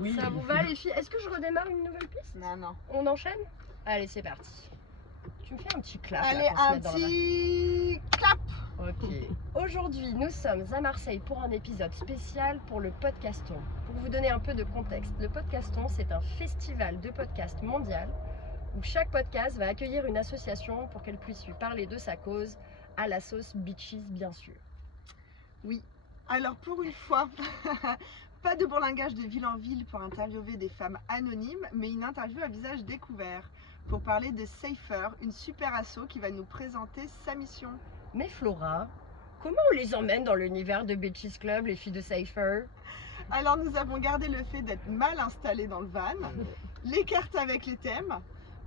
Oui. Ça vous va les filles? Est-ce que je redémarre une nouvelle piste? Non. On enchaîne? Allez, c'est parti. Tu me fais un petit clap. Allez, là, pour se un mettre dans la- petit clap. Ok. Aujourd'hui, nous sommes à Marseille pour un épisode spécial pour le Podcaston. Pour vous donner un peu de contexte, le Podcaston, c'est un festival de podcasts mondial où chaque podcast va accueillir une association pour qu'elle puisse lui parler de sa cause à la sauce Bitches, bien sûr. Oui, alors pour une fois, pas de bourlingage de ville en ville pour interviewer des femmes anonymes, mais une interview à visage découvert pour parler de Safer, une super asso qui va nous présenter sa mission. Mais Flora, comment on les emmène dans l'univers de Bitches Club, les filles de Safer? Alors nous avons gardé le fait d'être mal installés dans le van, les cartes avec les thèmes,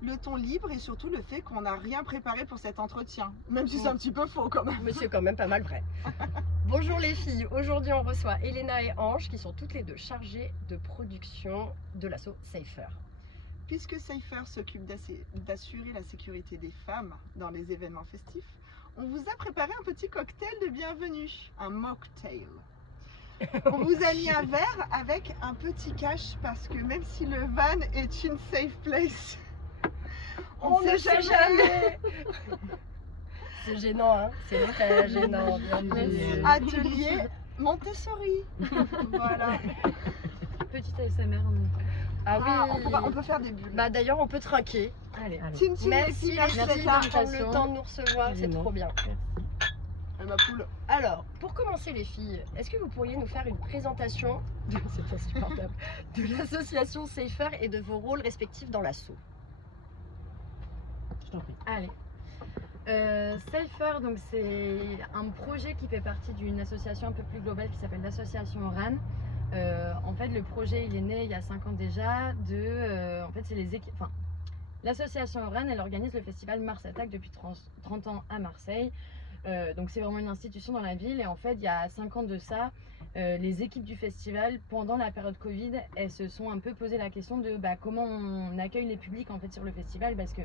le ton libre et surtout le fait qu'on n'a rien préparé pour cet entretien, même si c'est un petit peu faux quand même. Mais c'est quand même pas mal vrai. Bonjour les filles, aujourd'hui on reçoit Elena et Ange qui sont toutes les deux chargées de production de l'asso Safer. Puisque Safer s'occupe d'assurer la sécurité des femmes dans les événements festifs, on vous a préparé un petit cocktail de bienvenue, un mocktail. On vous a mis un verre avec un petit cache parce que même si le van est une safe place, On ne sait jamais. C'est gênant, hein? C'est très gênant. Bienvenue. Atelier Montessori. Voilà. Petite ASMR en même temps. Ah oui. On peut faire des bulles. Bah d'ailleurs on peut trinquer. Allez. Tim, Tim, Merci les filles merci de prendre le temps de nous recevoir, c'est trop bien. Ma poule. Alors, pour commencer les filles, est-ce que vous pourriez nous faire une présentation c'est insupportable, de l'association Safer et de vos rôles respectifs dans l'asso? Je t'en prie. Allez. Safer, donc c'est un projet qui fait partie d'une association un peu plus globale qui s'appelle l'association RAN. En fait, le projet il est né il y a 5 ans déjà. En fait, c'est les équipes. Enfin, l'association RAN, elle organise le festival Mars Attack depuis 30 ans à Marseille. Donc c'est vraiment une institution dans la ville et en fait il y a 5 ans de ça, les équipes du festival pendant la période Covid, elles se sont un peu posé la question de comment on accueille les publics en fait sur le festival parce que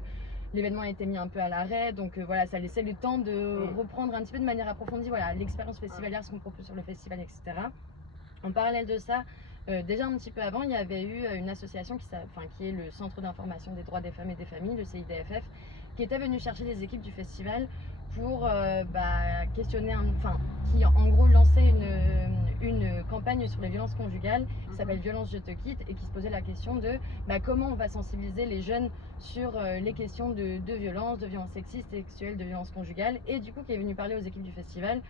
l'événement a été mis un peu à l'arrêt, donc voilà, ça laissait le temps de reprendre un petit peu de manière approfondie l'expérience festivalière, ce qu'on propose sur le festival, etc. En parallèle de ça, déjà un petit peu avant, il y avait eu une association qui est le Centre d'information des droits des femmes et des familles, le CIDFF, qui était venu chercher les équipes du festival pour questionner, qui en gros lançait une campagne sur les violences conjugales qui s'appelle Violence je te quitte et qui se posait la question de comment on va sensibiliser les jeunes sur les questions de violence, de violence sexiste, sexuelle, de violence conjugale et du coup qui est venu parler aux équipes du festival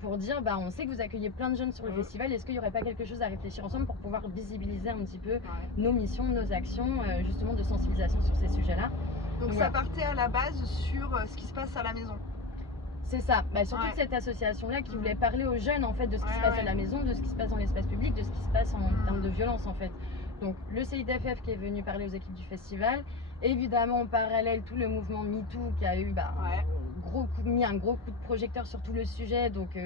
pour dire on sait que vous accueillez plein de jeunes sur le festival, est-ce qu'il n'y aurait pas quelque chose à réfléchir ensemble pour pouvoir visibiliser un petit peu nos missions, nos actions justement de sensibilisation sur ces sujets-là. Donc ça partait à la base sur ce qui se passe à la maison. C'est ça, surtout cette association-là qui voulait parler aux jeunes en fait de ce qui se passe à la maison, de ce qui se passe dans l'espace public, de ce qui se passe en termes de violence en fait. Donc le CIDFF qui est venu parler aux équipes du festival, évidemment en parallèle tout le mouvement MeToo qui a eu mis un gros coup de projecteur sur tout le sujet, donc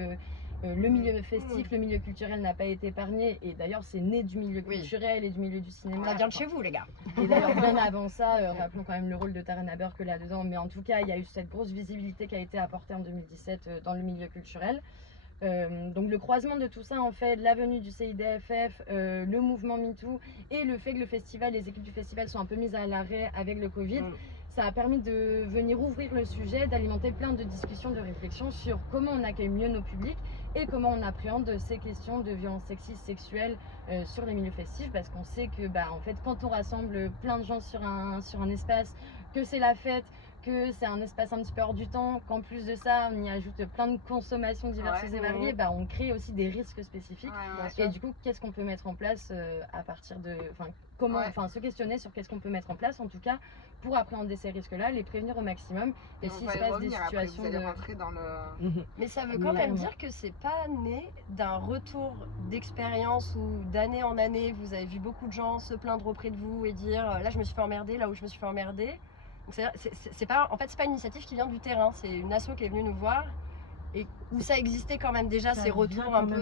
le milieu festif, le milieu culturel n'a pas été épargné et d'ailleurs c'est né du milieu culturel et du milieu du cinéma. Ça vient de chez vous les gars. Et d'ailleurs bien avant ça, rappelons quand même le rôle de Tarana Burke là-dedans, mais en tout cas il y a eu cette grosse visibilité qui a été apportée en 2017 dans le milieu culturel. Donc le croisement de tout ça en fait, la venue du CIDFF, le mouvement MeToo et le fait que le festival, les équipes du festival sont un peu mises à l'arrêt avec le Covid, ça a permis de venir ouvrir le sujet, d'alimenter plein de discussions, de réflexions sur comment on accueille mieux nos publics et comment on appréhende ces questions de violence sexiste, sexuelle sur les milieux festifs parce qu'on sait que en fait quand on rassemble plein de gens sur un espace, que c'est la fête, que c'est un espace un petit peu hors du temps, qu'en plus de ça on y ajoute plein de consommations diverses et variées, on crée aussi des risques spécifiques et du coup qu'est-ce qu'on peut mettre en place à partir de se questionner sur qu'est-ce qu'on peut mettre en place en tout cas pour appréhender ces risques-là, les prévenir au maximum et s'il se passe des situations Mais ça veut quand même dire que c'est pas né d'un retour d'expérience où d'année en année vous avez vu beaucoup de gens se plaindre auprès de vous et dire là je me suis fait emmerder, là où je me suis fait emmerder. C'est pas une initiative qui vient du terrain, c'est une asso qui est venue nous voir et où ça existait quand même déjà ces retours un peu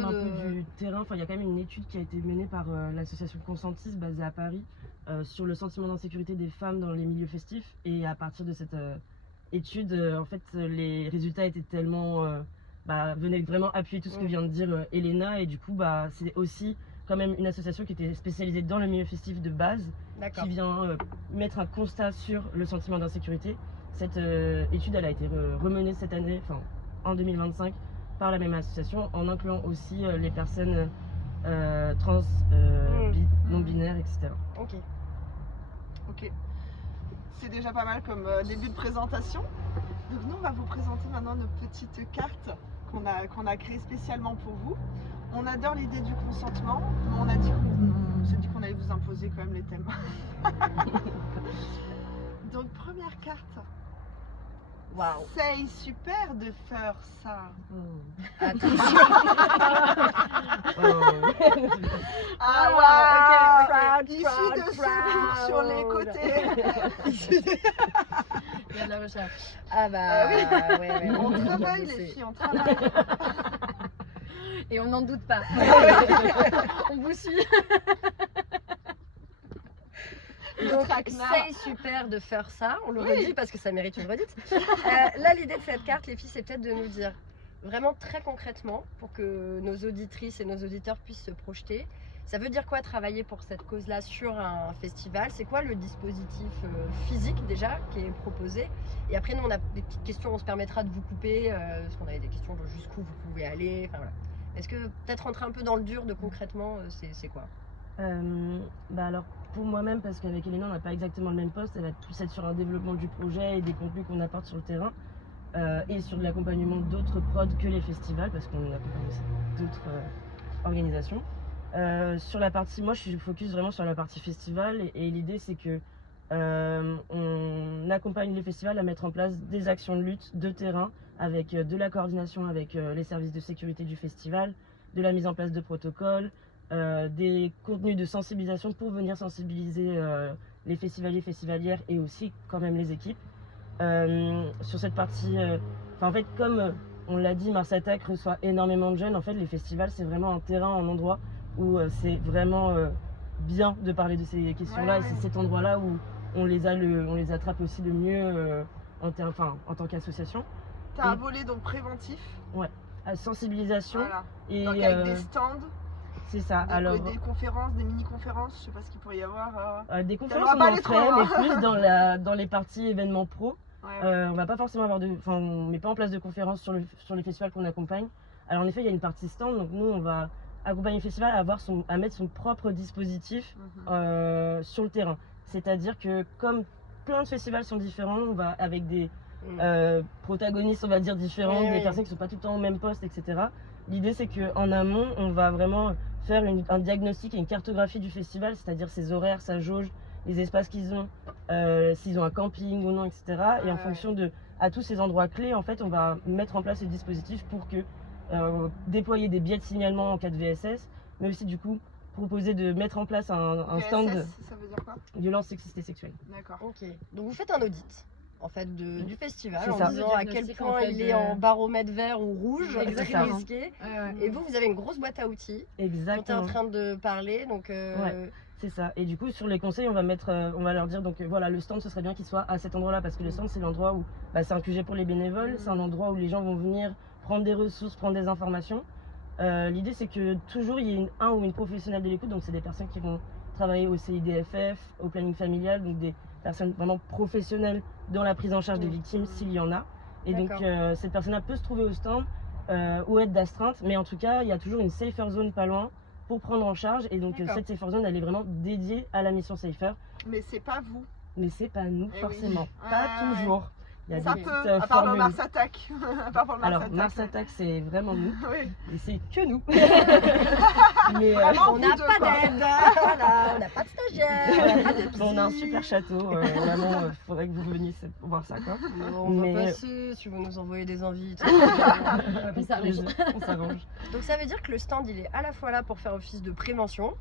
du terrain. Il y a quand même une étude qui a été menée par l'association Consentis basée à Paris sur le sentiment d'insécurité des femmes dans les milieux festifs et à partir de cette étude en fait les résultats étaient tellement venaient vraiment appuyer tout ce que vient de dire Elena et du coup c'est aussi quand même une association qui était spécialisée dans le milieu festif de base, D'accord. qui vient mettre un constat sur le sentiment d'insécurité. Cette étude, elle a été remenée cette année, enfin en 2025, par la même association, en incluant aussi les personnes trans, non-binaires, etc. Ok. Ok. C'est déjà pas mal comme début de présentation. Donc nous, on va vous présenter maintenant nos petites cartes qu'on a créées spécialement pour vous. On adore l'idée du consentement, mais on s'est dit qu'on allait vous imposer quand même les thèmes. Donc première carte. Waouh. C'est super de faire ça. Ah wow, ok, Issu proud, dessous, proud. sur les côtés. Il y a de la recherche. Ah bah oui. ouais. On travaille les filles, on travaille. Et on n'en doute pas. On vous suit. Donc, traquenard. c'est super de faire ça, on le redit parce que ça mérite une redite. Là, l'idée de cette carte, les filles, c'est peut-être de nous dire vraiment très concrètement, pour que nos auditrices et nos auditeurs puissent se projeter. Ça veut dire quoi travailler pour cette cause-là sur un festival? C'est quoi le dispositif physique déjà qui est proposé? Et après, nous, on a des petites questions, on se permettra de vous couper, parce qu'on avait des questions de jusqu'où vous pouvez aller. Enfin, voilà. Est-ce que peut-être rentrer un peu dans le dur de concrètement, c'est quoi? Alors pour moi-même, parce qu'avec Elena on n'a pas exactement le même poste, elle va plus être sur un développement du projet et des contenus qu'on apporte sur le terrain, et sur de l'accompagnement d'autres prods que les festivals, parce qu'on accompagne aussi d'autres organisations. Sur la partie, moi je suis focus vraiment sur la partie festival, et l'idée c'est que on accompagne les festivals à mettre en place des actions de lutte de terrain avec de la coordination avec les services de sécurité du festival, de la mise en place de protocoles, des contenus de sensibilisation pour venir sensibiliser les festivaliers, festivalières et aussi quand même les équipes. Sur cette partie, en fait, comme on l'a dit, Mars Attack reçoit énormément de jeunes. En fait, les festivals, c'est vraiment un terrain, un endroit où c'est vraiment bien de parler de ces questions-là. Ouais. Et c'est cet endroit-là où on les attrape aussi le mieux en tant qu'association. T'as un volet donc préventif. Sensibilisation. Voilà. Et Donc avec des stands, c'est ça. Alors, des conférences, des mini-conférences, je sais pas ce qu'il pourrait y avoir. des conférences, va on pas en aller trop ferait, loin. mais plus dans les parties événements pro. On va pas forcément avoir on met pas en place de conférences sur les festivals qu'on accompagne. Alors en effet, il y a une partie stand, donc nous on va accompagner le festival à mettre son propre dispositif sur le terrain. C'est-à-dire que comme plein de festivals sont différents, on va avec des protagonistes, on va dire, différents, des personnes qui sont pas tout le temps au même poste, etc. L'idée c'est qu'en amont, on va vraiment faire un diagnostic et une cartographie du festival, c'est-à-dire ses horaires, sa jauge, les espaces qu'ils ont, s'ils ont un camping ou non, etc. Et en fonction à tous ces endroits clés, en fait, on va mettre en place ce dispositif pour que déployer des biais de signalement en cas de VSS, mais aussi du coup proposer de mettre en place un stand de Ça veut dire quoi? violence sexiste et sexuelle. D'accord. Ok. Donc vous faites un audit en fait du festival C'est en ça. disant à quel Diagnostic, point en fait, il est en baromètre vert ou rouge, très Exactement. risqué. Et vous avez une grosse boîte à outils dont tu es Exactement. en train de parler. Donc C'est ça. Et du coup, sur les conseils, on va leur dire donc voilà, le stand, ce serait bien qu'il soit à cet endroit-là, parce que le stand, c'est l'endroit où c'est un QG pour les bénévoles, c'est un endroit où les gens vont venir prendre des ressources, prendre des informations. L'idée, c'est que toujours il y ait un ou une professionnelle de l'écoute, donc c'est des personnes qui vont travailler au CIDFF, au planning familial, donc des personnes vraiment professionnelles dans la prise en charge des victimes s'il y en a. Et donc cette personne-là peut se trouver au stand ou être d'astreinte, mais en tout cas, il y a toujours une safer zone pas loin pour prendre en charge, et donc cette safer zone, elle est vraiment dédiée à la mission Safer. Mais c'est pas vous. Mais c'est pas nous Eh forcément, oui. pas Ouais. toujours. Il y a Ça des peut, petites à part le formules. Mars Attack. À part pour le Mars Alors Attack. Mars Attack, c'est vraiment nous, Oui. et c'est que nous. Mais Vraiment, on n'a vous deux, pas quoi. d'aide, voilà, on n'a pas de stagiaire, on n'a pas de on a un psy. super château, vraiment, faudrait que vous veniez voir ça quoi. On Mais- va passer si vous nous envoyez des invites. On s'arrange. s'arrange. Donc ça veut dire que le stand il est à la fois là pour faire office de prévention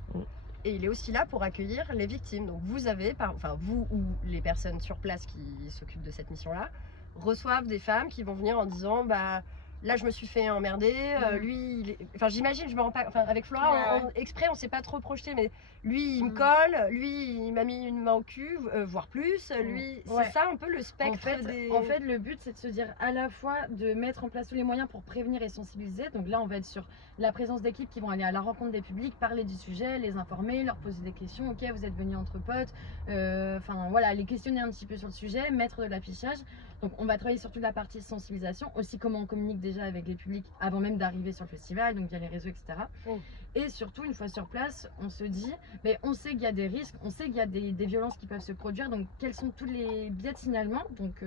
et il est aussi là pour accueillir les victimes. Donc vous avez, vous ou les personnes sur place qui s'occupent de cette mission-là, reçoivent des femmes qui vont venir en disant là je me suis fait emmerder, lui j'imagine, je me rends pas, avec Flora exprès on s'est pas trop projeté, mais lui il me colle, lui il m'a mis une main au cul, voire plus, lui Ouais. c'est ça un peu le spectre En fait, le but, c'est de se dire à la fois de mettre en place tous les moyens pour prévenir et sensibiliser. Donc là, on va être sur la présence d'équipes qui vont aller à la rencontre des publics, parler du sujet, les informer, leur poser des questions. Ok, vous êtes venus entre potes, enfin voilà, les questionner un petit peu sur le sujet, mettre de l'affichage. Donc on va travailler sur toute la partie sensibilisation, aussi comment on communique déjà avec les publics avant même d'arriver sur le festival, donc via les réseaux, etc. Et surtout, une fois sur place, on se dit, mais on sait qu'il y a des risques, on sait qu'il y a des violences qui peuvent se produire, donc quels sont tous les biais de signalement, donc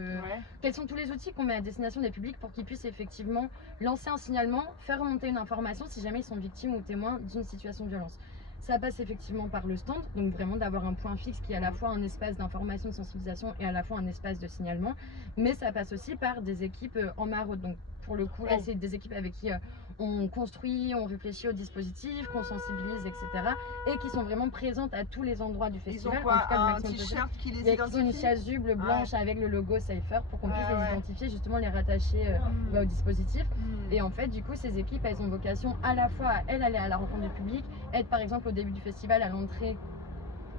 quels sont tous les outils qu'on met à destination des publics pour qu'ils puissent effectivement lancer un signalement, faire remonter une information si jamais ils sont victimes ou témoins d'une situation de violence. Ça passe effectivement par le stand, donc vraiment d'avoir un point fixe qui est à la fois un espace d'information, de sensibilisation et à la fois un espace de signalement, mais ça passe aussi par des équipes en maraude. Donc pour le coup, là, c'est des équipes avec qui on construit, on réfléchit au dispositif, qu'on sensibilise, etc. Et qui sont vraiment présentes à tous les endroits du festival. Ils ont quoi, en tout cas, un t-shirt qui les ils ont une identifie? chasuble blanche avec le logo Cypher pour qu'on puisse Ouais, les identifier, justement les rattacher au dispositif. Et en fait, du coup, ces équipes, elles ont vocation à la fois à aller à la rencontre du public, être par exemple au début du festival, à l'entrée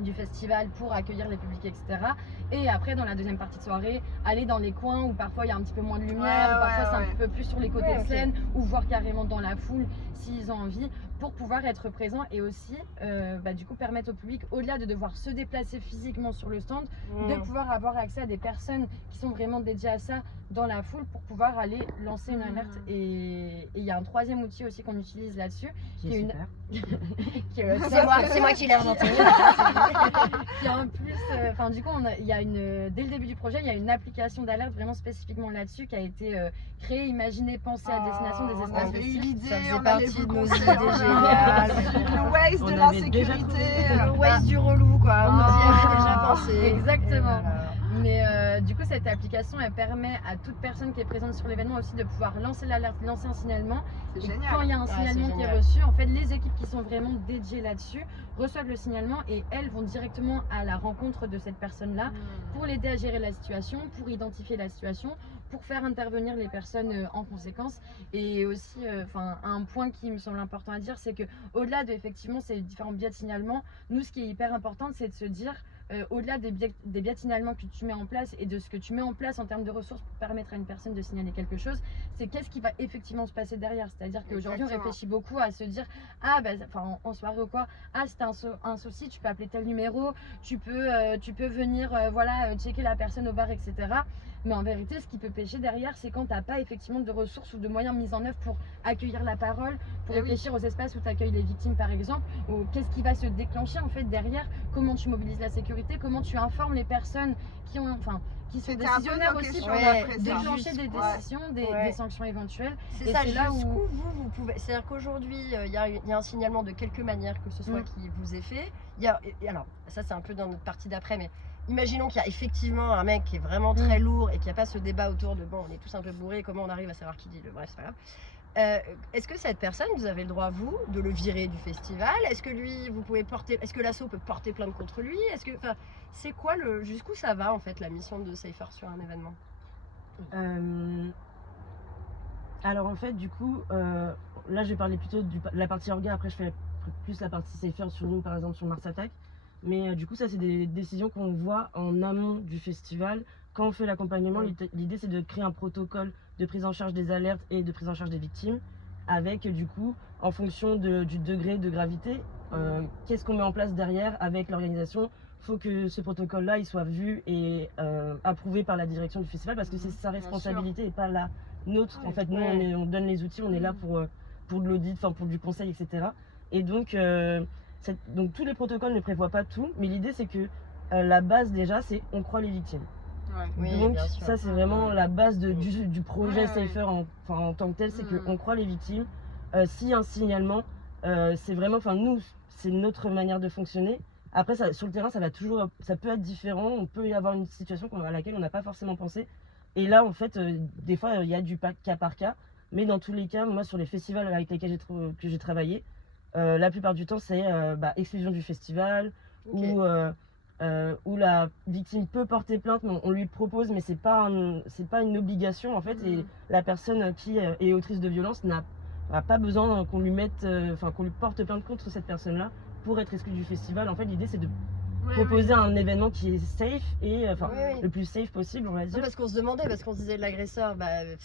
du festival pour accueillir les publics, etc. Et après, dans la deuxième partie de soirée, aller dans les coins où parfois il y a un petit peu moins de lumière, ou parfois c'est un petit peu plus sur les côtés de scène, ou voir carrément dans la foule s'ils ont envie, pour pouvoir être présents et aussi du coup permettre au public, au-delà de devoir se déplacer physiquement sur le stand, de pouvoir avoir accès à des personnes qui sont vraiment dédiées à ça dans la foule pour pouvoir aller lancer une alerte. Et il y a un troisième outil aussi qu'on utilise là-dessus, qui est c'est moi qui l'ai inventé. qui en plus, du coup, il y a dès le début du projet, il y a une application d'alerte vraiment spécifiquement là-dessus qui a été créée, imaginée, pensée à destination des espaces On avait eu festifs. l'idée, Ça faisait on partie avait de vu nos le idées concept. géniales. Le Waze On de avait déjà l'insécurité. Le Waze du relou, quoi. On y avait déjà pensé. Exactement. Et voilà. Mais du coup, cette application, elle permet à toute personne qui est présente sur l'événement aussi de pouvoir lancer l'alerte, lancer un signalement. C'est Et génial. quand il y a un Ouais, signalement c'est qui est génial. reçu, en fait, les équipes qui sont vraiment dédiées là-dessus reçoivent le signalement et elles vont directement à la rencontre de cette personne-là pour l'aider à gérer la situation, pour identifier la situation, pour faire intervenir les personnes en conséquence. Et aussi, un point qui me semble important à dire, c'est que au-delà de effectivement ces différents biais de signalement, nous, ce qui est hyper important, c'est de se dire au-delà des biais de signalement que tu mets en place et de ce que tu mets en place en termes de ressources pour permettre à une personne de signaler quelque chose, c'est qu'est-ce qui va effectivement se passer derrière. C'est-à-dire qu'aujourd'hui, on Exactement. réfléchit beaucoup à se dire en soirée ou quoi, c'est un souci, tu peux appeler tel numéro, tu peux venir checker la personne au bar, etc. Mais en vérité, ce qui peut pêcher derrière, c'est quand tu n'as pas effectivement de ressources ou de moyens mis en œuvre pour accueillir la parole, pour réfléchir aux espaces où tu accueilles les victimes, par exemple, ou qu'est-ce qui va se déclencher en fait derrière, comment tu mobilises la sécurité, comment tu informes les personnes qui sont C'était un peu décisionnaires nos aussi questions pour d'après ça. déclencher des Ouais. décisions, des sanctions éventuelles. C'est Et ça, c'est là jusqu'où où- vous pouvez. C'est-à-dire qu'aujourd'hui, il y a un signalement de quelque manière que ce soit qui vous est fait. Et alors, ça c'est un peu dans notre partie d'après, mais imaginons qu'il y a effectivement un mec qui est vraiment très lourd et qu'il n'y a pas ce débat autour de bon, on est tous un peu bourrés, comment on arrive à savoir qui dit le. Bref, c'est pas grave. Est-ce que cette personne, vous avez le droit, vous, de le virer du festival? Est-ce que lui, vous pouvez porter. Est-ce que l'asso peut porter plainte contre lui? C'est quoi jusqu'où ça va en fait la mission de Cypher sur un événement? Alors en fait, du coup, là je vais parler plutôt de la partie orga, après je fais plus la partie Cypher sur nous, par exemple sur Mars Attack. Mais du coup, ça c'est des décisions qu'on voit en amont du festival. Quand on fait l'accompagnement, l'idée c'est de créer un protocole de prise en charge des alertes et de prise en charge des victimes, avec du coup, en fonction du degré de gravité, qu'est-ce qu'on met en place derrière avec l'organisation. Il faut que ce protocole-là il soit vu et approuvé par la direction du festival, parce que c'est sa responsabilité et pas la nôtre. En fait, nous on donne les outils, on est là pour de l'audit, pour du conseil, etc. Et donc, donc tous les protocoles ne prévoient pas tout, mais l'idée c'est que la base déjà c'est on croit les victimes. Ouais. Oui, Donc bien sûr. ça c'est vraiment la base du projet Cypher en tant que tel, c'est qu'on croit les victimes. S'il y a un signalement, c'est vraiment, nous c'est notre manière de fonctionner. Après sur le terrain ça peut être différent, on peut y avoir une situation à laquelle on n'a pas forcément pensé. Et là en fait des fois il y a du cas par cas, mais dans tous les cas, moi sur les festivals avec lesquels j'ai travaillé, la plupart du temps c'est exclusion du festival, où la victime peut porter plainte, mais on lui propose, mais c'est pas une obligation en fait. Et la personne qui est autrice de violence n'a pas besoin qu'on lui porte plainte contre cette personne-là pour être exclue du festival. En fait, l'idée c'est de proposer un événement qui est safe et Oui. le plus safe possible, on va Non, dire. parce qu'on se demandait, parce qu'on se disait l'agresseur,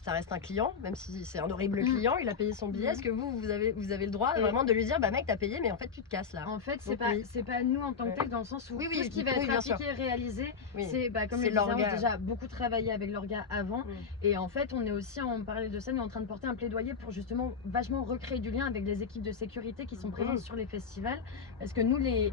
ça reste un client, même si c'est un horrible client, il a payé son billet. Est-ce que vous avez le droit vraiment de lui dire, mec, t'as payé, mais en fait, tu te casses là. En fait, Donc, c'est pas nous en tant que tel, dans le sens où Oui, tout ce qui va être bien sûr. appliqué et réalisé, Oui. c'est comme C'est le disait, on l'orga. a déjà beaucoup travaillé avec l'orga avant. Et en fait, on est aussi, en parallèle de ça, on est en train de porter un plaidoyer pour justement vachement recréer du lien avec les équipes de sécurité qui sont présentes sur les festivals. Parce que nous, les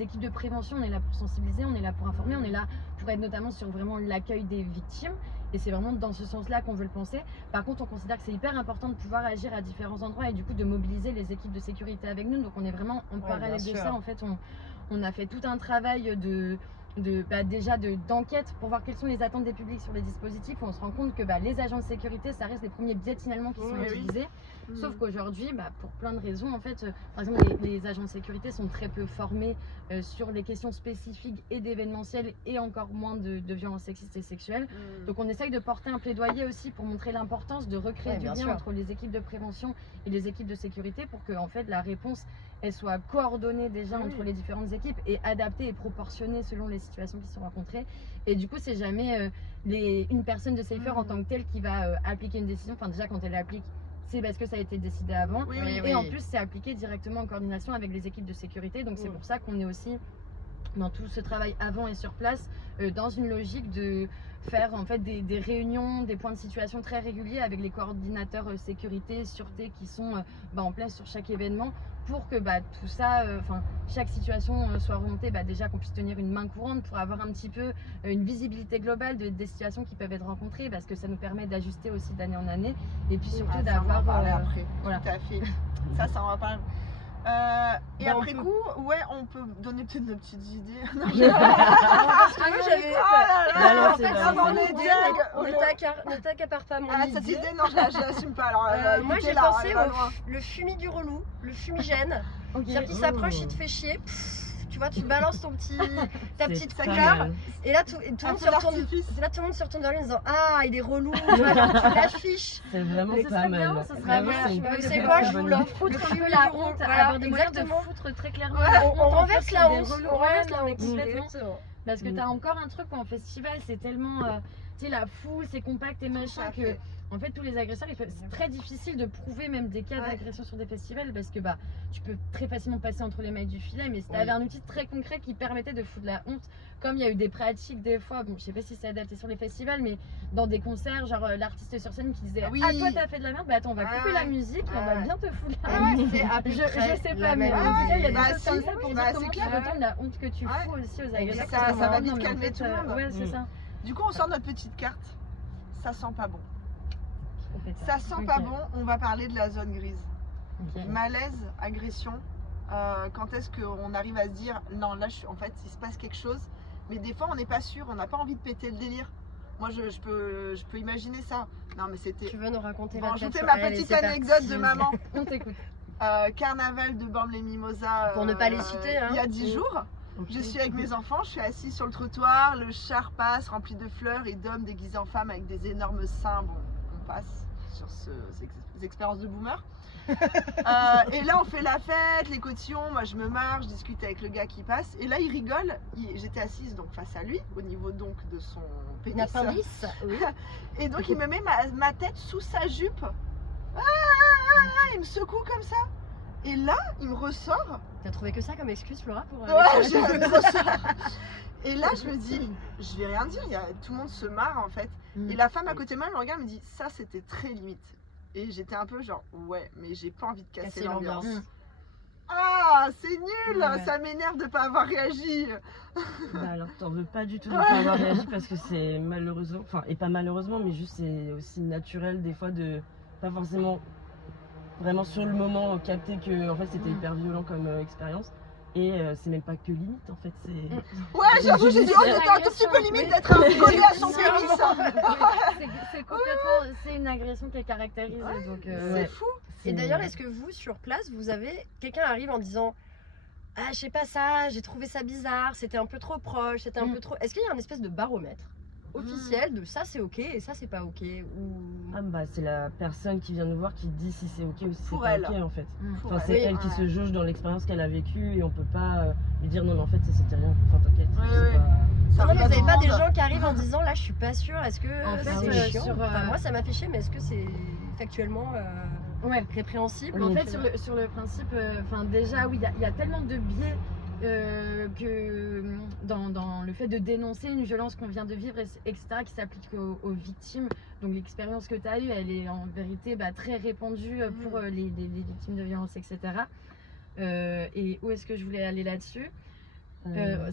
équipes de prévention, on est là pour sensibiliser, on est là pour informer, on est là pour être notamment sur vraiment l'accueil des victimes. Et c'est vraiment dans ce sens-là qu'on veut le penser. Par contre, on considère que c'est hyper important de pouvoir agir à différents endroits et du coup de mobiliser les équipes de sécurité avec nous. Donc on est vraiment en parallèle de ça. En fait, on a fait tout un travail d'enquête pour voir quelles sont les attentes des publics sur les dispositifs. On se rend compte que les agents de sécurité, ça reste les premiers biais de signalement qui sont utilisés. Sauf qu'aujourd'hui, pour plein de raisons, en fait, par exemple, les agents de sécurité sont très peu formés sur les questions spécifiques et d'événementiel et encore moins de violences sexistes et sexuelles. Donc on essaye de porter un plaidoyer aussi pour montrer l'importance de recréer du lien entre les équipes de prévention et les équipes de sécurité pour que en fait, la réponse elle soit coordonnée déjà entre les différentes équipes et adaptée et proportionnée selon les situations qui sont rencontrées. Et du coup, c'est jamais une personne de Safer en tant que telle qui va appliquer une décision. Enfin, déjà, quand elle l'applique, c'est parce que ça a été décidé avant. En plus, c'est appliqué directement en coordination avec les équipes de sécurité. Donc, c'est pour ça qu'on est aussi dans tout ce travail avant et sur place, dans une logique de faire en fait des réunions, des points de situation très réguliers avec les coordinateurs sécurité, sûreté qui sont en place sur chaque événement pour que tout ça, chaque situation soit remontée, déjà qu'on puisse tenir une main courante pour avoir un petit peu une visibilité globale des situations qui peuvent être rencontrées parce que ça nous permet d'ajuster aussi d'année en année et puis surtout d'avoir... Ça, on va en parler après, voilà. tout à fait. Ça, on va parler. Et après coup, on peut donner peut-être nos petites idées. Non, Parce que moi, j'avais... on ne t'accapare pas mon cette idée, non, je l'assume pas. Alors, moi, j'ai là, pensé le fumi du relou, le fumigène. C'est-à-dire qu'il s'approche, il te fait chier. Tu vois, tu balances ta petite fleur et là tout le monde se retourne. Là tout le monde se retourne vers lui en disant ah il est relou, tu l'affiches. C'est vraiment pas mal. Ce serait bien. C'est quoi, je vous l'offre. Le fumé la honte, avoir des moyens de foutre très clairement. On renverse la honte. On renverse la honte complètement. Parce que t'as encore un truc en festival, c'est tellement, tu sais, la foule, c'est compact et machin que. En fait, tous les agresseurs, c'est très difficile de prouver même des cas d'agression sur des festivals parce que tu peux très facilement passer entre les mailles du filet, mais si tu avais un outil très concret qui permettait de foutre la honte, comme il y a eu des pratiques des fois, bon, je sais pas si c'est adapté sur les festivals, mais dans des concerts, genre l'artiste sur scène qui disait ah toi t'as fait de la merde, attends on va couper la musique, on va bien te foutre la honte. Je sais pas, mais en tout cas il y a des choses comme ça pour dire comment tu retournes la honte que tu fous aussi aux agresseurs. Ça va vite calmer tout le monde. Ouais, c'est ça. Du coup, on sort notre petite carte. Ça sent pas bon. Ça sent pas bon, on va parler de la zone grise. Malaise, agression. Quand est-ce qu'on arrive à se dire non, là en fait il se passe quelque chose, mais des fois on n'est pas sûr, on n'a pas envie de péter le délire. Moi je peux imaginer ça. Non mais c'était. Tu veux nous raconter je vous fais ma petite anecdote de maman. On t'écoute. Carnaval de Bormes-les-Mimosas. Pour ne pas les citer. Il y a 10 jours. Je suis avec mes enfants, je suis assise sur le trottoir, le char passe rempli de fleurs et d'hommes déguisés en femmes avec des énormes seins. Bon, on passe sur ces expériences de boomer. Et là on fait la fête, les cotillons, moi je me marre, je discute avec le gars qui passe et là il rigole, j'étais assise donc face à lui au niveau donc de son pénis. Et donc il me met ma tête sous sa jupe. Il me secoue comme ça. Et là il me ressort. T'as trouvé que ça comme excuse Flora pour je me ressors. Et là je me dis, je vais rien dire, tout le monde se marre en fait. Et la femme à côté de moi elle me regarde et me dit ça c'était très limite. Et j'étais un peu genre ouais mais j'ai pas envie de casser l'ambiance. Ah c'est nul, ça m'énerve de pas avoir réagi. Alors t'en veux pas du tout de pas avoir réagi parce que c'est malheureusement, et pas malheureusement mais juste c'est aussi naturel des fois de pas forcément vraiment sur le moment capter que en fait c'était hyper violent comme expérience. Et c'est même pas que limite en fait, c'est... Ouais j'avoue j'ai dit oh c'était un tout petit peu limite d'être collé à son pénis. C'est complètement, c'est une agression qui est caractérisée donc... C'est fou. Et d'ailleurs est-ce que vous sur place vous avez, quelqu'un arrive en disant ah je sais pas ça, j'ai trouvé ça bizarre, c'était un peu trop proche, c'était un peu trop... Est-ce qu'il y a un espèce de baromètre officiel de ça c'est ok et ça c'est pas ok ou... Ah bah c'est la personne qui vient nous voir qui dit si c'est ok ou si c'est Pour pas elle. ok en fait. Pour Enfin, c'est Oui. elle qui Ouais. se jauge dans l'expérience qu'elle a vécue et on peut pas lui dire non mais en fait ça c'était rien. Enfin t'inquiète. Oui, c'est oui. pas- Ça Non, mais arrive vous à avez tout pas le des monde. gens qui arrivent en disant là je suis pas sûre, est-ce que En fait, c'est chiant sur, Enfin, moi ça m'a fait chier, mais est-ce que c'est factuellement Ouais. répréhensible En Oui. fait, sur le principe, enfin déjà, oui, il y a tellement de biais que dans le fait de dénoncer une violence qu'on vient de vivre, etc., qui s'applique aux victimes. Donc l'expérience que tu as eue, elle est en vérité très répandue pour les victimes de violences, etc. Et où est-ce que je voulais aller là-dessus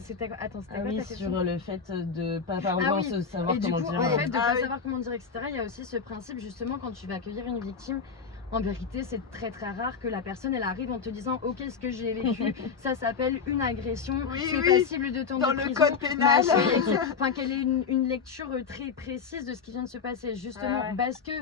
C'était quoi ta oui, question? sur le fait de pas Ah vraiment oui. se savoir Et du comment coup, dire. en fait, de Ah pas oui. savoir comment dire, etc., il y a aussi ce principe, justement, quand tu vas accueillir une victime, en vérité, c'est très très rare que la personne, elle arrive en te disant « Ok, ce que j'ai vécu, ça s'appelle une agression, Oui, c'est oui. passible de temps Dans de le prison. code pénal. machin, etc. Enfin, qu'elle ait une lecture très précise de ce qui vient de se passer, justement, Ah ouais. parce que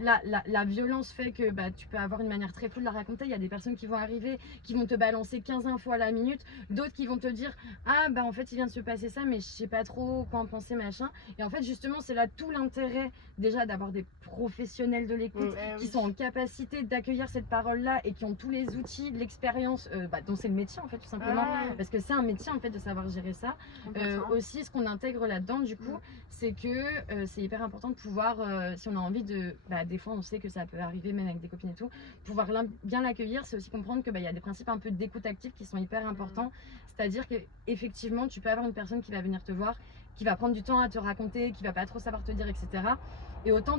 la violence fait que tu peux avoir une manière très floue de la raconter. Il y a des personnes qui vont arriver, qui vont te balancer 15 infos à la minute, d'autres qui vont te dire « Ah, bah en fait, il vient de se passer ça, mais je sais pas trop quoi en penser, machin. » Et en fait, justement, c'est là tout l'intérêt, déjà, d'avoir des professionnels de l'écoute Eh qui oui. sont en capacité d'accueillir cette parole-là et qui ont tous les outils, l'expérience, dont c'est le métier, en fait, tout simplement. Ah ouais. Parce que c'est un métier, en fait, de savoir gérer ça. Complètement. Aussi, ce qu'on intègre là-dedans, du coup, c'est que c'est hyper important de pouvoir, si on a envie de, des fois on sait que ça peut arriver même avec des copines et tout, pouvoir bien l'accueillir, c'est aussi comprendre que y a des principes un peu d'écoute active qui sont hyper importants. C'est-à-dire que effectivement, tu peux avoir une personne qui va venir te voir, qui va prendre du temps à te raconter, qui va pas trop savoir te dire, etc. Et autant,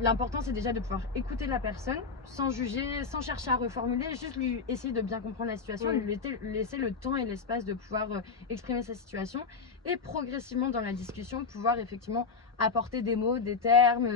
l'important c'est déjà de pouvoir écouter la personne sans juger, sans chercher à reformuler, juste lui essayer de bien comprendre la situation, Oui. lui laisser le temps et l'espace de pouvoir exprimer sa situation et progressivement dans la discussion pouvoir effectivement apporter des mots, des termes,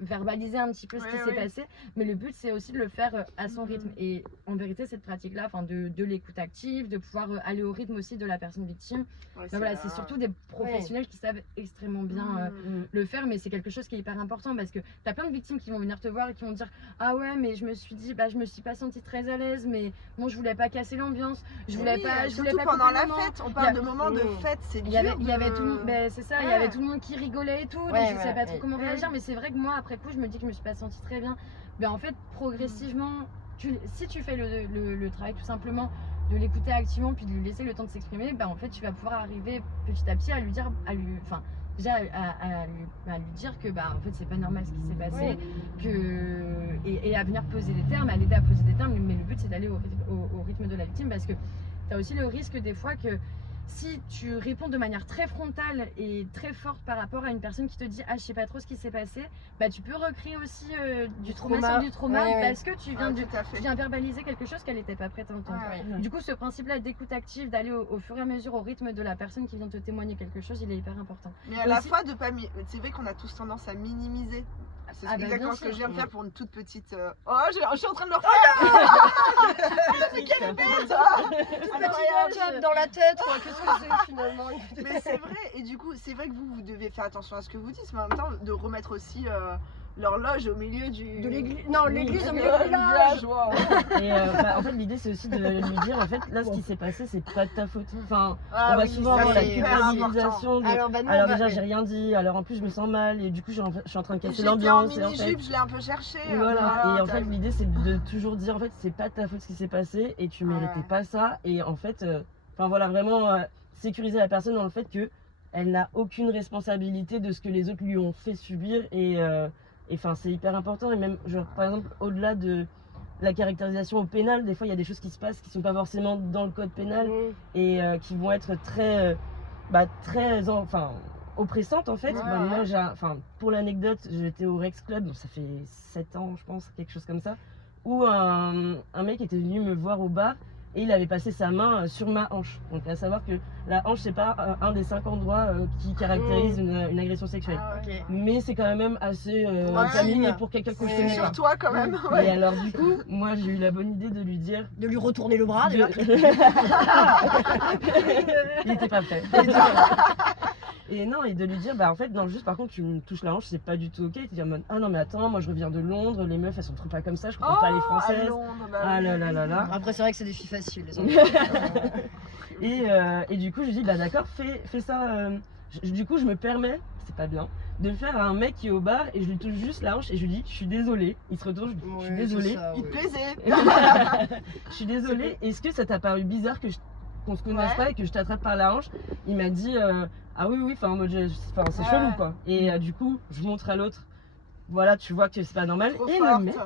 verbaliser un petit peu ce qui s'est passé. Mais le but c'est aussi de le faire à son rythme. Et en vérité cette pratique-là, de l'écoute active, de pouvoir aller au rythme aussi de la personne victime, Ouais, voilà, c'est surtout des professionnels qui savent extrêmement bien le faire, mais c'est quelque chose qui est hyper important parce que t'as plein de victimes qui vont venir te voir et qui vont dire ah ouais mais je me suis dit je me suis pas sentie très à l'aise, mais bon je voulais pas casser l'ambiance, je voulais pas surtout couper pendant le la moment. fête, on parle de moments de fête, c'est dur. Il y avait tout le monde, c'est ça, il y avait tout le monde qui rigolait et tout, donc je sais pas trop comment réagir, mais c'est vrai que moi après coup je me dis que je me suis pas sentie très bien. Mais en fait progressivement, si tu fais le travail tout simplement de l'écouter activement puis de lui laisser le temps de s'exprimer, en fait tu vas pouvoir arriver petit à petit à lui dire, déjà à lui dire que en fait c'est pas normal ce qui s'est passé, et à venir poser des termes, à l'aider à poser des termes, mais le but c'est d'aller au rythme de la victime, parce que tu as aussi le risque des fois que si tu réponds de manière très frontale et très forte par rapport à une personne qui te dit ah je sais pas trop ce qui s'est passé, tu peux recréer aussi du trauma sur du trauma, parce que tu viens verbaliser quelque chose qu'elle n'était pas prête à entendre. Du coup ce principe là d'écoute active, d'aller au fur et à mesure au rythme de la personne qui vient te témoigner quelque chose, il est hyper important. Mais à la fois de pas c'est vrai qu'on a tous tendance à minimiser. C'est exactement ce que je viens de faire pour une toute petite. Oh, je suis en train de le refaire. Mais quelle bête. Incroyable dans la tête, quoi. Qu'est-ce que c'est finalement? Mais c'est vrai, et du coup, c'est vrai que vous devez faire attention à ce que vous dites, mais en même temps, de remettre aussi l'horloge au milieu du. De l'église. Non, l'église au milieu du du village. Et en fait l'idée c'est aussi de lui dire en fait là ce qui s'est passé c'est pas de ta faute. Enfin Ah on va oui, souvent ça, avoir la c'est hyper culpabilisation de... Alors, nous, Alors déjà j'ai rien dit, alors en plus je me sens mal et du coup je suis en train de casser l'ambiance. J'étais en mini-jupe, je l'ai un peu cherché. Et voilà. Et en fait l'idée c'est de toujours dire en fait c'est pas de ta faute ce qui s'est passé et tu méritais pas ça, et en fait voilà vraiment sécuriser la personne dans le fait que elle n'a aucune responsabilité de ce que les autres lui ont fait subir, et enfin c'est hyper important. Et même genre par exemple au-delà de la caractérisation au pénal, des fois il y a des choses qui se passent qui sont pas forcément dans le code pénal et qui vont être très oppressantes en fait. Moi pour l'anecdote, j'étais au Rex Club, donc ça fait 7 ans je pense, quelque chose comme ça, où un mec était venu me voir au bar et il avait passé sa main sur ma hanche. Donc à savoir que la hanche c'est pas un des 5 endroits qui caractérisent une agression sexuelle. Mais c'est quand même assez terminé pour quelqu'un que je connais pas. Sur toi quand même. Et alors du coup, moi j'ai eu la bonne idée de lui dire... De lui retourner le bras déjà. Il était pas prêt. Et non, et de lui dire, en fait, non, juste par contre, tu me touches la hanche, c'est pas du tout ok. Tu dis en mode, ah non, mais attends, moi je reviens de Londres, les meufs elles sont trop pas comme ça, je comprends pas les françaises. Ah là là là là. Après, c'est vrai que c'est des filles faciles, les et du coup, je lui dis, d'accord, fais ça Du coup, je me permets, c'est pas bien, de le faire à un mec qui est au bar et je lui touche juste la hanche et je lui dis je suis désolée. Il se retourne, je suis désolée. Il te plaisait. Je suis désolée, est-ce que ça t'a paru bizarre qu'on se connaisse pas et que je t'attrape par la hanche? Il m'a dit ah oui, enfin en mode c'est chelou quoi. Et du coup, je montre à l'autre, voilà, tu vois que c'est pas normal. Trop Et forte. le mec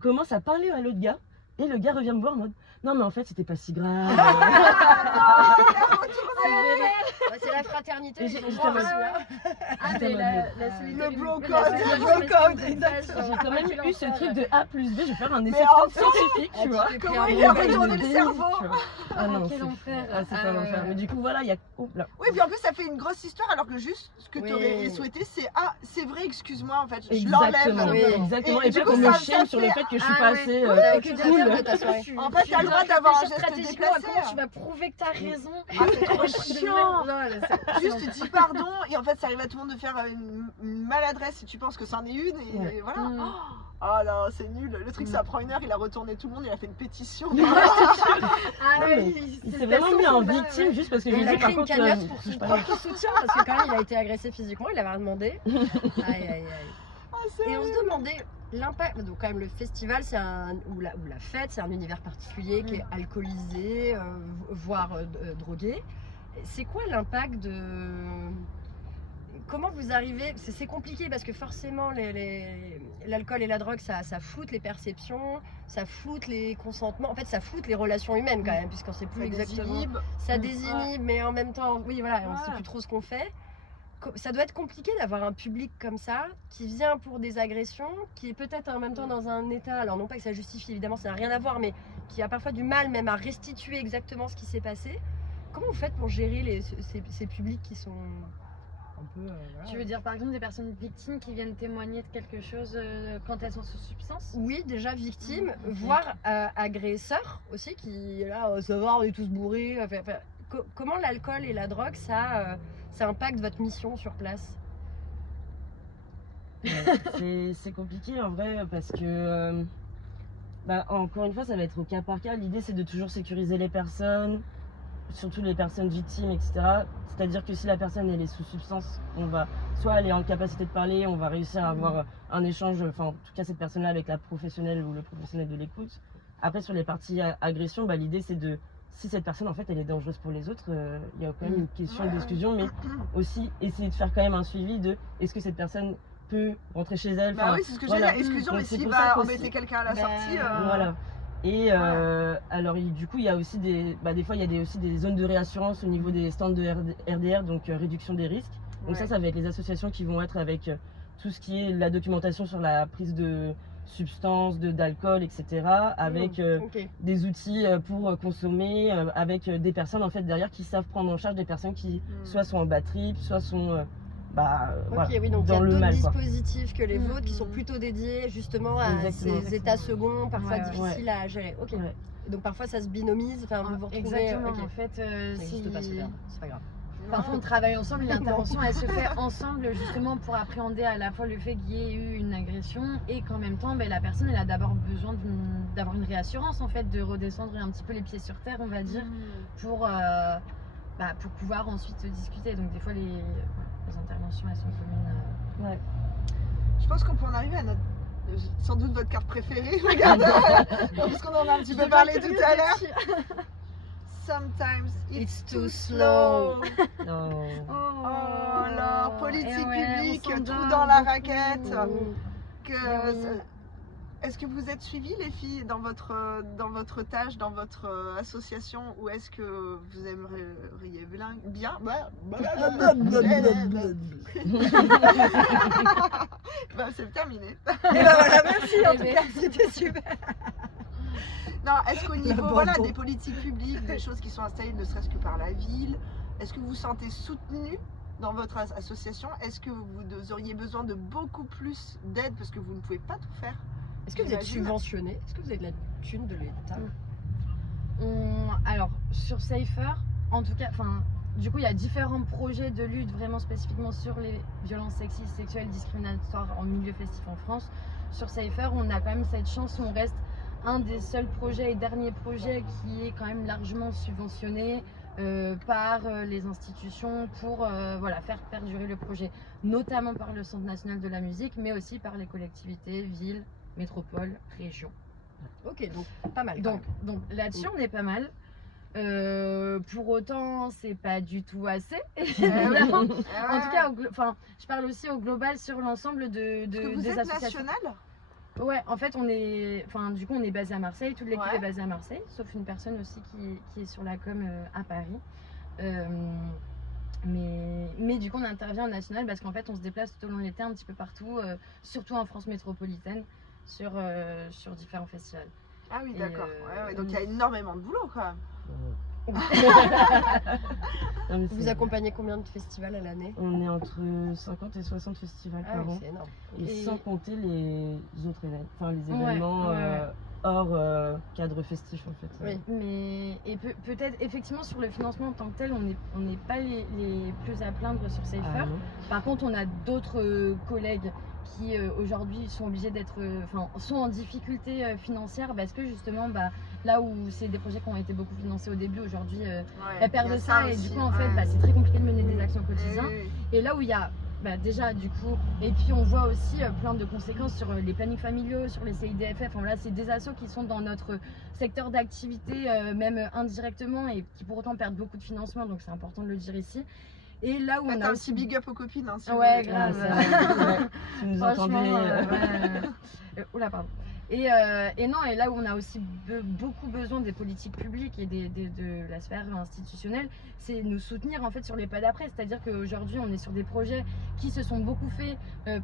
commence à parler à l'autre gars et le gars revient me voir en mode non, mais en fait, c'était pas si grave. C'est la fraternité. Et ils j'ai- ont j'étais droit en mode- aussi, hein. J'étais en mode, Le bro code, j'ai quand même eu ce truc de A plus B, je vais faire un essai Mais en scientifique, tu vois. Comment il a retourné le Déni, cerveau? tu vois. Ah non, quel c'est enfer. c'est un enfer. Mais du coup, voilà, il y a. Oh, là. Oui, puis en plus, ça fait une grosse histoire alors que juste ce que Oui. tu aurais souhaité, c'est ah, c'est vrai, excuse-moi, en fait, je Exactement, l'enlève. Oui. exactement. Et Et du puis coup, qu'on me ça shame sur le fait- fait que je suis Ah pas ouais. assez T'avais que des affaires de cool. ta soirée. En fait, t'as le droit d'avoir un geste stratégiquement déplacé. comment tu vas prouver que t'as raison. Ah, c'est trop chiant. Non, Juste tu dis pardon et en fait ça arrive à tout le monde de faire une maladresse si tu penses que c'en est une et Ouais. voilà. Mm. Oh là c'est nul. Le truc ça prend une heure, il a retourné tout le monde, il a fait une pétition. Ah Non, mais il s'est vraiment mis en victime juste parce que je Il lui a ai dit par écrit une contre. cagnotte pour touche son pas. propre soutien parce que quand même il a été agressé physiquement, il avait rien demandé. Aïe aïe aïe. Ah, c'est Et on horrible. se demandait l'impact. Donc quand même le festival, c'est ou la fête, c'est un univers particulier qui est alcoolisé, voire drogué. C'est quoi l'impact de comment vous arrivez? Parce que c'est compliqué parce que forcément l'alcool et la drogue ça floute les perceptions, ça floute les consentements. En fait, ça floute les relations humaines quand même puisqu'on sait plus Ça exactement. désinhibe. Ça désinhibe, mais en même temps, oui voilà, on Ouais. sait plus trop ce qu'on fait. Ça doit être compliqué d'avoir un public comme ça qui vient pour des agressions, qui est peut-être en même temps dans un état, alors non pas que ça justifie évidemment, ça n'a rien à voir, mais qui a parfois du mal même à restituer exactement ce qui s'est passé. Comment vous faites pour gérer ces publics qui sont un peu... voilà. Tu veux dire par exemple des personnes victimes qui viennent témoigner de quelque chose quand elles sont sous substance? Oui, déjà victimes, Ok. voire agresseurs aussi, qui là, ça va, on est tous bourrés. Comment l'alcool et la drogue, ça impacte votre mission sur place? Ouais, c'est compliqué en vrai parce que encore une fois ça va être au cas par cas. L'idée c'est de toujours sécuriser les personnes, surtout les personnes victimes, etc. C'est-à-dire que si la personne elle est sous substance, on va soit elle est en capacité de parler, on va réussir à avoir un échange, enfin en tout cas cette personne-là avec la professionnelle ou le professionnel de l'écoute. Après sur les parties agression, l'idée c'est de si cette personne en fait elle est dangereuse pour les autres, il y a quand même une question d'exclusion, mais aussi essayer de faire quand même un suivi de est-ce que cette personne peut rentrer chez elle. Bah Enfin, oui, c'est ce que voilà. j'ai dit, exclusion, Donc, mais c'est s'il pour ça va qu'aussi- embêter quelqu'un à la Bah, sortie. Voilà. Et alors du coup il y a aussi des fois il y a aussi des zones de réassurance au niveau des stands de RDR, donc réduction des risques. Donc Ouais. ça va être les associations qui vont être avec tout ce qui est la documentation sur la prise de substances, d'alcool, etc. Avec Ok. des outils pour consommer, avec des personnes en fait derrière qui savent prendre en charge des personnes qui soit sont en bad trip, soit sont voilà, Ok, oui, donc il y dans a le d'autres mal, quoi. dispositifs que les Mm. vôtres qui sont plutôt dédiés justement à Exactement. ces états seconds, parfois Ouais, ouais. difficiles à gérer. Ok. Ouais. Donc parfois ça se binomise, enfin vous vous retrouvez. Exactement. ok. En fait, Ça si n'existe pas, c'est bien, c'est pas grave. parfois on travaille ensemble, l'intervention elle se fait ensemble justement pour appréhender à la fois le fait qu'il y ait eu une agression et qu'en même temps la personne elle a d'abord besoin d'avoir une réassurance en fait, de redescendre un petit peu les pieds sur terre on va dire pour pouvoir ensuite discuter. Donc des fois les interventions elles sont communes. Je pense qu'on peut en arriver à notre. Sans doute votre carte préférée, regardez, parce qu'on en a un petit peu parlé tout à l'heure. Sometimes it's too slow. Non. Oh là, politique Et ouais, publique, on trou s'endort dans la beaucoup. raquette. Que Oui. Est-ce que vous êtes suivies les filles dans votre tâche, dans votre association, ou est-ce que vous aimeriez bien c'est terminé. Et ben voilà, merci en Eh tout ben. cas, c'était super. Non, est-ce qu'au niveau des politiques publiques, des choses qui sont installées ne serait-ce que par la ville, est-ce que vous vous sentez soutenu dans votre association? Est-ce que vous auriez besoin de beaucoup plus d'aide parce que vous ne pouvez pas tout faire? Est-ce que vous êtes J'imagine. subventionné? Est-ce que vous avez de la thune de l'État? Alors sur Safer, en tout cas, du coup il y a différents projets de lutte vraiment spécifiquement sur les violences sexistes, sexuelles, discriminatoires en milieu festif en France. Sur Safer, on a quand même cette chance, on reste un des seuls projets et derniers projets qui est quand même largement subventionné. par les institutions pour voilà, faire perdurer le projet, notamment par le Centre national de la musique, mais aussi par les collectivités, villes, métropoles, régions. Ok, donc pas mal. Donc là-dessus, on est pas mal. Pour autant, c'est pas du tout assez. Évidemment. En tout cas, je parle aussi au global sur l'ensemble Parce que vous des êtes associations. national? Ouais, en fait, on est basé à Marseille. Toute l'équipe Ouais. est basée à Marseille, sauf une personne aussi qui est sur la com à Paris. Mais du coup, on intervient en national parce qu'en fait, on se déplace tout au long de l'été un petit peu partout, surtout en France métropolitaine, sur différents festivals. Ah oui, Et, d'accord. Ouais, donc il y a énormément de boulot quand même. Non, mais Vous c'est- accompagnez combien de festivals à l'année? On est entre 50 et 60 festivals Ah par oui, an. c'est énorme. Et Et- sans compter les autres événements, enfin les Ouais, événements ouais. hors cadre festif en fait. Oui. Mais peut-être effectivement sur le financement en tant que tel, on n'est pas les plus à plaindre sur Safer. Ah, non. Par contre, on a d'autres collègues qui aujourd'hui sont obligés sont en difficulté financière parce que justement là où c'est des projets qui ont été beaucoup financés au début, aujourd'hui Ouais, elles perdent il y a ça et aussi, du coup en fait ouais. c'est très compliqué de mener des actions au quotidien. Oui, oui. Et là où il y a déjà du coup, et puis on voit aussi plein de conséquences sur les plannings familiaux, sur les CIDFF. Enfin, là, c'est des assos qui sont dans notre secteur d'activité, même indirectement, et qui pour autant perdent beaucoup de financement, donc c'est important de le dire ici. Et là où Faites on a un aussi petit big up aux copines. Hein, si vous Ouais, voulez. grave. Ouais, si vous nous Franchement, entendez. oula, pardon. Et non, et là où on a aussi beaucoup besoin des politiques publiques et de la sphère institutionnelle, c'est nous soutenir en fait sur les pas d'après. C'est-à-dire qu'aujourd'hui, on est sur des projets qui se sont beaucoup faits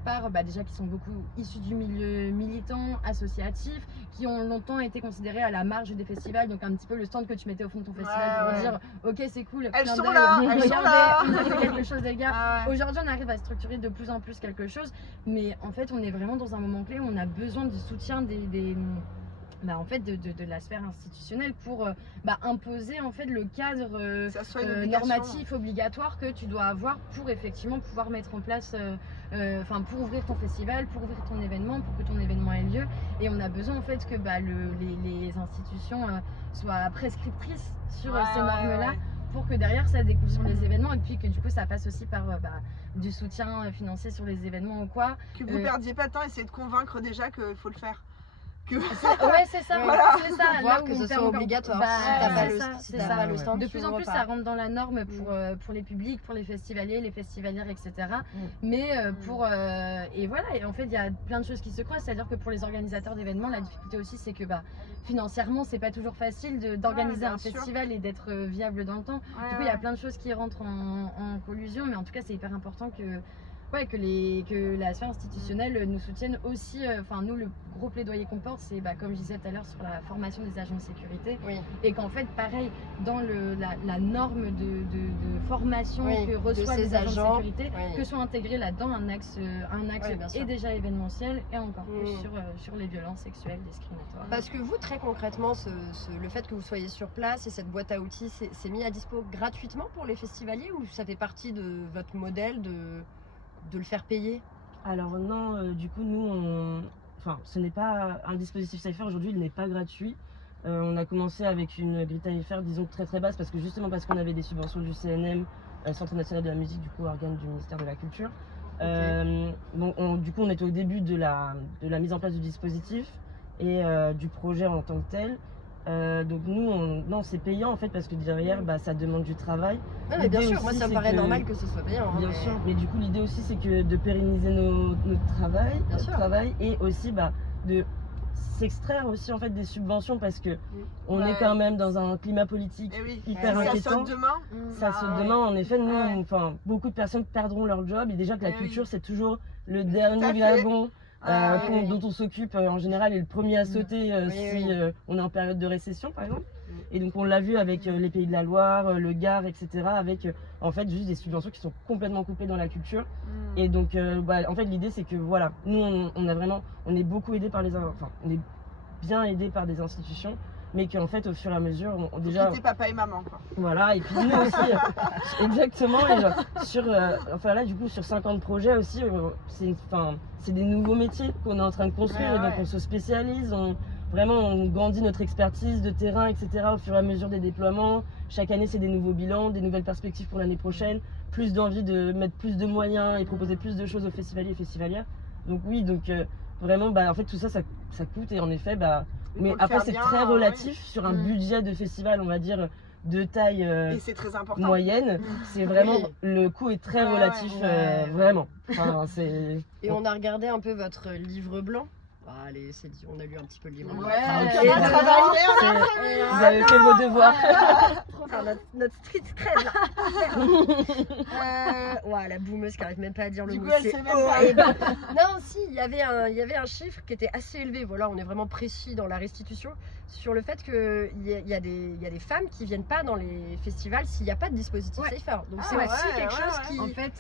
par, déjà qui sont beaucoup issus du milieu militant, associatif, qui ont longtemps été considérés à la marge des festivals. Donc un petit peu le stand que tu mettais au fond de ton festival pour Ouais. dire, ok, c'est cool. Elles clin sont d'œil, là, elles sont regardez, là. on a fait quelque chose les gars. Ah ouais. Aujourd'hui, on arrive à structurer de plus en plus quelque chose, mais en fait, on est vraiment dans un moment clé où on a besoin du soutien en fait, de la sphère institutionnelle pour imposer en fait le cadre Que ça soit une obligation. normatif obligatoire que tu dois avoir pour effectivement pouvoir mettre en place, pour ouvrir ton festival, pour ouvrir ton événement, pour que ton événement ait lieu. Et on a besoin en fait que les institutions soient prescriptrices sur Ouais, ces ouais, normes-là. ouais. Pour que derrière ça découle sur les événements et puis que du coup ça passe aussi par du soutien financier sur les événements ou quoi. Que vous perdiez pas de temps, essayez de convaincre déjà qu'il faut le faire. Ouais, c'est ça, Voilà. c'est ça. Voir Là où que on ce perd soit encore- obligatoire. Bah, Si t'as pas c'est le- ça, si c'est t'as ça. pas le stand, De tu plus en ouvres plus, pas. ça rentre dans la norme pour les publics, pour les festivaliers, les festivalières, etc. Mais et voilà, et en fait, il y a plein de choses qui se croisent. C'est-à-dire que pour les organisateurs d'événements, la difficulté aussi, c'est que financièrement, c'est pas toujours facile d'organiser bien un sûr. festival et d'être viable dans le temps. Ouais, Du coup, il y a plein de choses qui rentrent en collusion, mais en tout cas, c'est hyper important que la sphère institutionnelle nous soutienne aussi. Nous, le gros plaidoyer qu'on porte, c'est comme je disais tout à l'heure sur la formation des agents de sécurité. Oui. Et qu'en fait, pareil, dans la norme de formation Oui, que de reçoivent ces les agents agents, de sécurité, oui. que soit intégré là-dedans un axe Oui, bien sûr. et déjà événementiel et encore plus Mm. sur les violences sexuelles discriminatoires. Parce que vous, très concrètement, le fait que vous soyez sur place et cette boîte à outils, c'est mis à dispo gratuitement pour les festivaliers ou ça fait partie de votre modèle de le faire payer? Alors non, du coup nous ce n'est pas un dispositif Safer aujourd'hui, il n'est pas gratuit. On a commencé avec une grille tarifaire disons très très basse parce qu'on avait des subventions du CNM, Centre national de la musique, du coup organe du ministère de la Culture. Du coup on était au début de la mise en place du dispositif et du projet en tant que tel. Donc nous, non, c'est payant en fait parce que derrière, ça demande du travail. Non, mais bien L'idée sûr, moi aussi, ça me c'est paraît que- normal que ce soit payant. hein, Bien mais- sûr, mais du coup l'idée aussi c'est que de pérenniser notre travail, Bien sûr. et aussi de s'extraire aussi en fait des subventions parce que on Ouais. est quand même dans un climat politique Et oui, hyper Ouais, ça inquiétant. saute demain. Ça Ah saute ouais. demain, en effet, nous, Ouais. beaucoup de personnes perdront leur job et déjà que la Eh oui. culture c'est toujours le à dernier fait. wagon Ah oui, oui. dont on s'occupe en général et le premier à sauter Oui, si oui. on est en période de récession par exemple. Et donc on l'a vu avec les Pays de la Loire, le Gard, etc. avec en fait juste des subventions qui sont complètement coupées dans la culture. Mm. Et donc en fait l'idée c'est que voilà, nous on est beaucoup aidés par on est bien aidés par des institutions, mais qu'en fait au fur et à mesure on déjà Quitter papa et maman quoi. voilà, et puis nous aussi, exactement, et genre, là du coup sur 50 projets aussi, c'est des nouveaux métiers qu'on est en train de construire, Ouais, et donc ouais. on se spécialise, vraiment on grandit notre expertise de terrain, etc. au fur et à mesure des déploiements. Chaque année, c'est des nouveaux bilans, des nouvelles perspectives pour l'année prochaine, plus d'envie de mettre plus de moyens et proposer plus de choses aux festivaliers et festivalières. Donc oui, vraiment, en fait, tout ça, ça coûte et en effet, mais après, c'est très relatif sur un budget de festival, on va dire, de taille Et c'est très important. moyenne. C'est vraiment, le coût est très relatif, vraiment. Enfin, Et on a regardé un peu votre livre blanc. Ah, allez, c'est dit, on a lu un petit peu le livre blanc. Ok, on a travaillé, vous avez fait vos devoirs. Trop faire notre street cred là. Ouais, la boumeuse qui arrive même pas à dire le Du mot. coup, elle c'est sait même pas. horrible. Non, si, il y avait un chiffre qui était assez élevé. Voilà, on est vraiment précis dans la restitution sur le fait qu'il y a des femmes qui viennent pas dans les festivals s'il n'y a pas de dispositif safer. Donc c'est aussi quelque chose qui, en fait,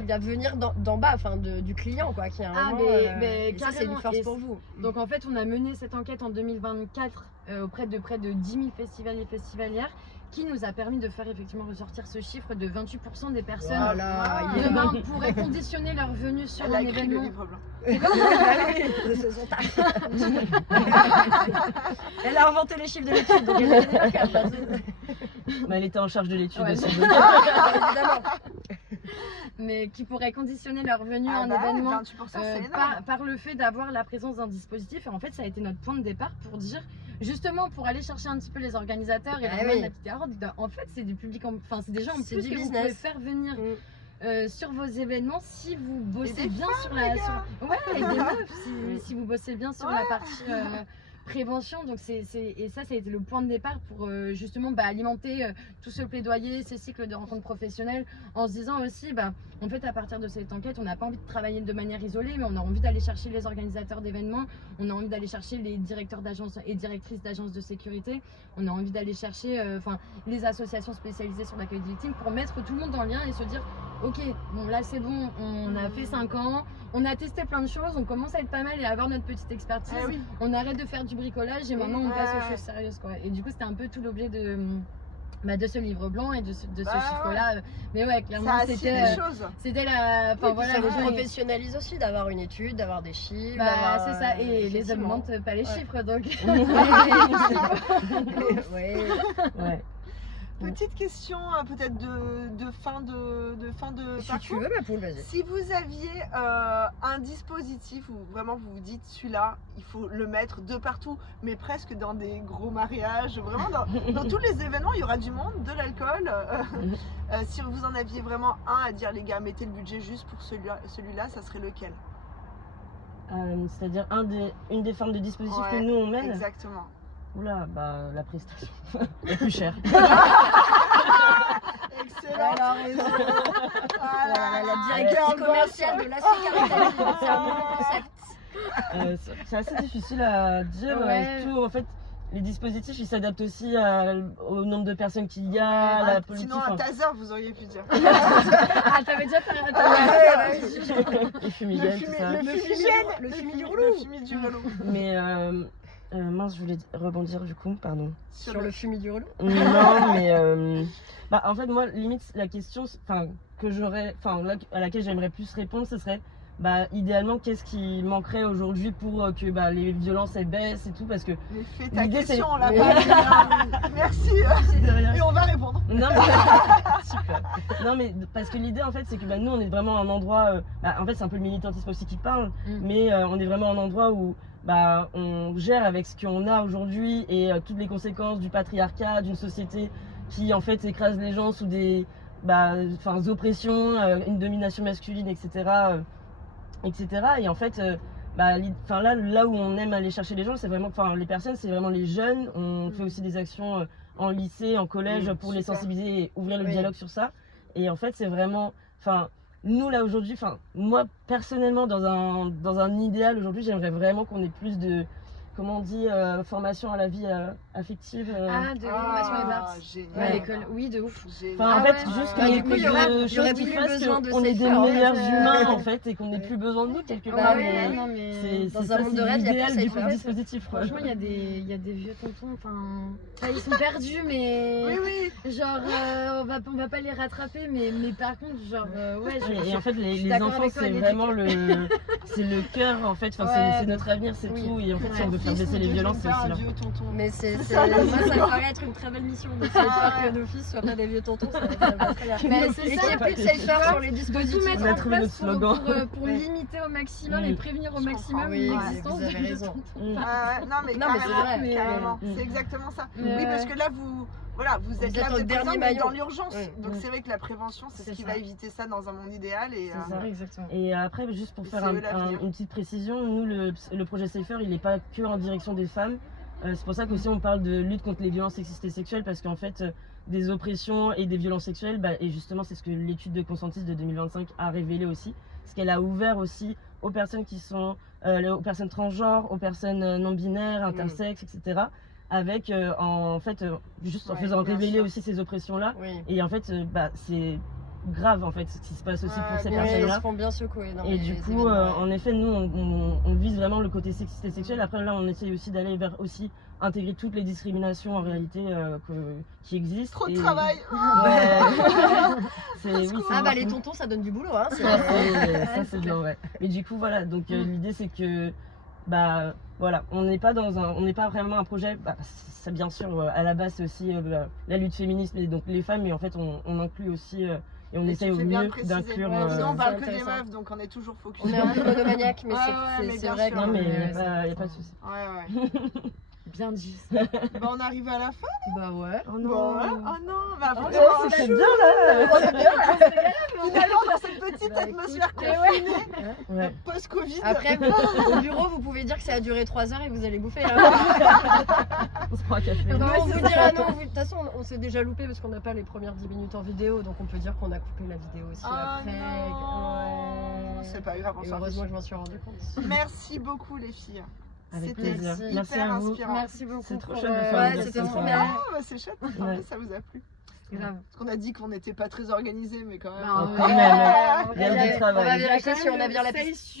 qui va venir d'en bas, enfin du client quoi, qui a un moment. Mais et ça c'est une force pour vous. Donc en fait, on a mené cette enquête en 2024 auprès de près de 10 000 festivaliers et festivalières, qui nous a permis de faire effectivement ressortir ce chiffre de 28% des personnes Voilà, demain pourraient conditionner leur venue sur Elle a un écrit le événement. livre blanc. C'est son taf. Elle a inventé les chiffres de l'étude, donc elle a donné le cadre. Mais elle était en charge de l'étude Ouais. aussi. Évidemment. Mais qui pourraient conditionner leur venue à un bah, événement 28%, c'est énorme. par le fait d'avoir la présence d'un dispositif. Et en fait, ça a été notre point de départ pour dire, justement, pour aller chercher un petit peu les organisateurs et Ah leur oui. mettre la petite carotte, en fait, c'est du public, enfin, c'est des gens en C'est plus du que vous business. pouvez faire venir. Sur vos événements, si vous bossez des bien femmes, sur les la. gars. Ouais, et des meufs, si vous bossez bien sur la partie prévention. Donc, et ça a été le point de départ pour justement alimenter tout ce plaidoyer, ces cycles de rencontres professionnelles, en se disant aussi, en fait, à partir de cette enquête, on n'a pas envie de travailler de manière isolée, mais on a envie d'aller chercher les organisateurs d'événements, on a envie d'aller chercher les directeurs d'agences et directrices d'agences de sécurité, on a envie d'aller chercher les associations spécialisées sur l'accueil des victimes pour mettre tout le monde en lien et se dire, ok, bon là c'est bon, on a fait 5 ans, on a testé plein de choses, on commence à être pas mal et à avoir notre petite expertise, on arrête de faire du bricolage et maintenant on passe aux choses sérieuses quoi. Et du coup c'était un peu tout l'objet de ce livre blanc et de ce chiffre-là. Mais ouais, clairement, c'était la. Enfin, voilà, ça vous professionnalise aussi d'avoir une étude, d'avoir des chiffres. C'est ça, et les augmentent pas les chiffres donc. Ouais. Petite question peut-être de fin de si parcours. tu veux, Poule, vas-y. Si vous aviez un dispositif où vraiment vous vous dites celui-là, il faut le mettre de partout, mais presque dans des gros mariages, vraiment dans tous les événements, il y aura du monde, de l'alcool. Si vous en aviez vraiment un à dire, les gars, mettez le budget juste pour celui-là, ça serait lequel? C'est-à-dire une des formes de dispositifs que nous on mène. Exactement. Oula, la prestation est plus chère. Excellent. Elle a raison. La directrice commerciale de la sécurité, c'est un nouveau concept. C'est assez difficile à dire. Tout, en fait, les dispositifs ils s'adaptent aussi au nombre de personnes qu'il y a, à la politique. Sinon, à taser, vous auriez pu dire. Ah, t'avais déjà Les fumigènes, tout ça. Le fumier du relou. Mais mince, je voulais rebondir du coup, pardon. Sur le fumier du relou. Non, mais en fait, moi, limite, la question que j'aurais, à laquelle j'aimerais plus répondre, ce serait idéalement, qu'est-ce qui manquerait aujourd'hui pour que les violences elles baissent et tout, parce que Mais fais ta l'idée, question, c'est- on l'a pas fait. Merci. Et on va répondre. Non, mais... Super. Non, mais parce que l'idée en fait c'est que nous on est vraiment un endroit, en fait c'est un peu le militantisme aussi qui parle, mais on est vraiment un endroit où on gère avec ce qu'on a aujourd'hui et toutes les conséquences du patriarcat, d'une société qui en fait écrase les gens sous des oppressions, une domination masculine, etc. Et en fait là où on aime aller chercher les gens, c'est vraiment, les personnes, c'est vraiment les jeunes. On fait aussi des actions en lycée, en collège, pour les sensibiliser et ouvrir le dialogue sur ça. Et en fait, c'est vraiment, nous là aujourd'hui, moi personnellement, dans un idéal aujourd'hui, j'aimerais vraiment qu'on ait plus de, comment on dit, formation à la vie affective. de formation et d'art. Génial. À l'école, oui, de ouf. Génial. En fait, juste qu'il y ait du coup, plus il y aurait de choses qui plus fassent besoin de qu'on est des safer, en fait. meilleurs humains en fait et qu'on n'ait plus besoin de nous quelque part. Non, mais C'est dans ça, un monde c'est de rêve, il y a l'idéal plus du safer. dispositif. quoi. Franchement, il y a des vieux tontons, ils sont perdus, mais Oui. genre on va pas les rattraper, mais par contre, genre Et en fait, les d'accord enfants, avec toi, c'est l'éduque. vraiment c'est le cœur en fait. C'est notre avenir, c'est Oui. tout. Et en fait, si on veut faire baisser les violences, c'est aussi un là. vieux tonton. Mais ça, moi, ça me paraît être une très belle mission d'essayer de faire que nos fils soient pas des vieux tontons. Ça va très bien. Mais Et c'est qu'il n'y ça, ait plus de safer sur les de tout dispositifs. mettre On a en trouvé place notre slogan. pour limiter au maximum Mm. et prévenir au Je maximum comprends. Oui, l'existence vous avez des vieux raison. tontons. Mm. Non mais Non, mais c'est carrément, vrai. carrément. Mm. C'est exactement ça. Mais Oui, ouais. parce que là vous êtes là, au vous êtes dernier présents, mais maillon. dans l'urgence. Mm. Donc Mm. c'est vrai que la prévention, c'est ce C'est qui ça. va éviter ça dans un monde idéal. Et, C'est ça. Exactement. Et après, juste pour Et faire c'est eux l'avenir. une petite précision, nous, le projet Safer, il n'est pas que en direction des femmes. C'est pour ça qu'aussi on parle de lutte contre les violences sexistes et sexuelles, parce qu'en fait, des oppressions et des violences sexuelles, et justement, c'est ce que l'étude de Consentis de 2025 a révélé aussi, parce qu'elle a ouvert aussi aux personnes qui sont, aux personnes transgenres, aux personnes non binaires, intersexes, etc. Avec, juste en Ouais, faisant bien révéler sûr. aussi ces oppressions-là. Oui. Et en fait, c'est grave en fait ce qui se passe aussi pour ces bien Oui, sûr. ils personnes-là. se font bien secouer dans Et les du coup, événements, en effet, nous, on vise vraiment le côté sexiste et sexuel. Après, là, on essaye aussi d'aller vers aussi intégrer toutes les discriminations en réalité qui existent. Trop de Et- travail. Ouais. Oui, Ah bah c'est- les tontons ça donne du boulot hein. ça, c'est bien, ouais. Mais du coup, voilà. Donc, l'idée, c'est que, voilà, on n'est pas vraiment un projet. Ça, bien sûr, à la base, c'est aussi la lutte féministe, et donc les femmes, mais en fait, on inclut aussi. Et on Et essaye tu au fais bien de mieux préciser. d'inclure. Ouais, sinon on parle c'est que des intéressant. meufs, donc on est toujours focus. On est un peu monomaniaque mais Ouais, mais c'est bien vrai sûr. que Non, mais il Ouais, n'y a pas de souci. Ouais. Bien dit. Bah, on arrive à la fin. bah ouais. Oh Bon, ouais. Oh non, bah, Oh, vraiment, Oh, je c'est suis- bien là! Finalement, dans cette petite Bah, atmosphère écoute, confinée, Ouais. post-Covid. Après au bureau vous pouvez dire que ça a duré 3 heures et vous allez bouffer. Hein. On se prend un café. Non, Ouais, on c'est vous ça. dira non. De toute façon, on s'est déjà loupé parce qu'on n'a pas les premières 10 minutes en vidéo, donc on peut dire qu'on a coupé la vidéo aussi Ah après. non. C'est pas grave, on Et s'en heureusement fiche. que je m'en suis rendu compte. Merci beaucoup les filles. Avec C'était plaisir. hyper Merci à vous. inspirant. Merci beaucoup. C'est trop pour, chouette de faire Ouais, une c'était version trop comme bien. ça. Ah, bah, c'est chouette, tant mieux, ça vous a plu. Grave. Parce qu'on a dit qu'on n'était pas très organisé, mais quand même. Non, Quand ouais. même. On Il y a va du vérifier- travail. on va vérifier si on a bien la Essaye piste.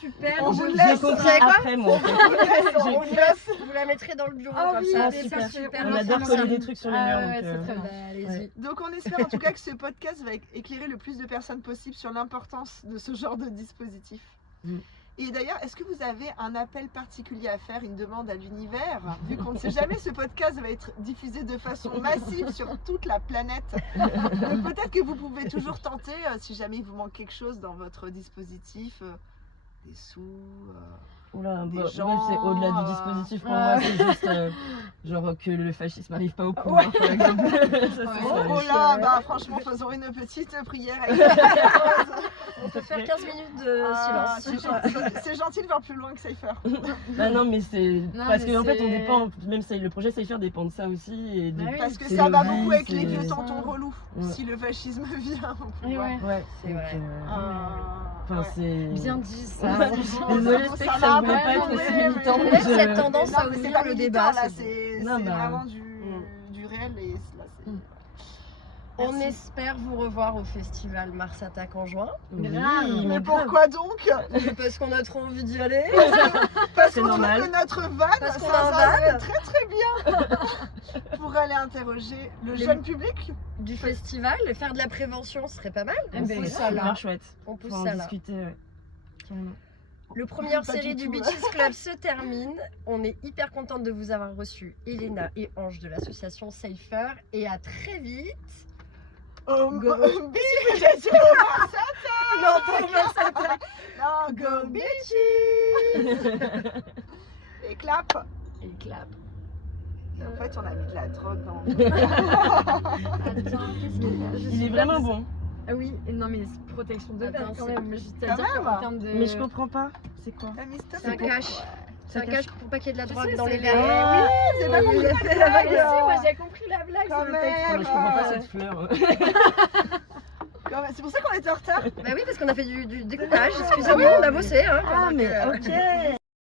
super. On vous J'ai laisse. compris Vous savez quoi après moi. en fait. On vous laisse, vous la mettrez dans le bureau Ah comme oui, ça. Ah, c'est super. super. On Merci, adore merci. coller des trucs sur les Ah murs. ouais, donc, c'est très bien. Bah, allez-y. Ouais. Donc on espère en tout cas que ce podcast va éclairer le plus de personnes possible sur l'importance de ce genre de dispositif. Mm. Et d'ailleurs, est-ce que vous avez un appel particulier à faire, une demande à l'univers? Vu qu'on ne sait jamais, ce podcast va être diffusé de façon massive sur toute la planète. Donc peut-être que vous pouvez toujours tenter, si jamais il vous manque quelque chose dans votre dispositif, des sous... Oula, Des ouais, gens, c'est au-delà du dispositif pour moi, c'est juste genre que le fascisme n'arrive pas au pouvoir, par exemple. Ça, c'est Oh, ça. oh là, bah franchement, faisons une petite prière. Avec On peut faire 15 minutes de Ah, silence. c'est gentil de voir plus loin que Safer. Bah non, mais c'est. Non, Parce mais qu'en fait, on c'est- dépend. Même le projet Safer dépend de ça aussi. Et de... Bah oui. Parce que C'est ça le va vice, beaucoup avec les c'est- vieux tontons relous. Ouais. Si le fascisme vient au Et pouvoir. ouais. Ouais, C'est donc, vrai. Enfin, Ouais. c'est. Bien dit ça. Désolée, je sais que ça ne devrait pas être aussi militant. On mais laisse je- cette tendance Non, à mais c'est ouvrir pas le militant, débat. là, c'est c'est Non, bah, vraiment du réel et là, c'est. Mm. On Merci. espère vous revoir au festival Mars Attack en juin. Oui, Grave. Mais mais pourquoi donc? Parce qu'on a trop envie d'y aller. Parce C'est qu'on trouve normal. que notre van, Parce qu'on ça a un va van. très très bien pour aller interroger le Les- jeune public. Du festival, et faire de la prévention ce serait pas mal. Eh On ben, pousse C'est ça là. super chouette. On pousse Faut en ça là. discuter, ouais. Carrément. Le première Pas série du du tout, Beaches Club se termine. On est hyper contente de vous avoir reçu, Elena et Ange de l'association Safer. Et à très vite. Oh, Go. Beach, j'ai dit au Mars Attack. Non, pas au Mars Attack. Non, go Beachy. Et clap. Et clap. En fait, on a mis de la drogue dans. Attends, qu'est-ce qu'il y a? Je Il suis est pas- vraiment bon. Ah oui, et non mais c'est protection de verre Attends, quand c'est- même. Juste Quand à dire même. qu'en termes de. Mais je comprends pas. C'est quoi? T'as mis stop. C'est un cache. C'est un cache pour pas qu'il y ait de la Je drogue sais, dans c'est les le- verres. C'est pas Oui, compris il a la fait blague. la Mais si, moi j'ai compris la blague Quand sur le texte. même. Je comprends pas cette fleur. C'est pour ça qu'on était en retard. Bah oui, parce qu'on a fait du découpage. Excusez-moi, on a bossé. Hein, Ah, pendant mais que- ok.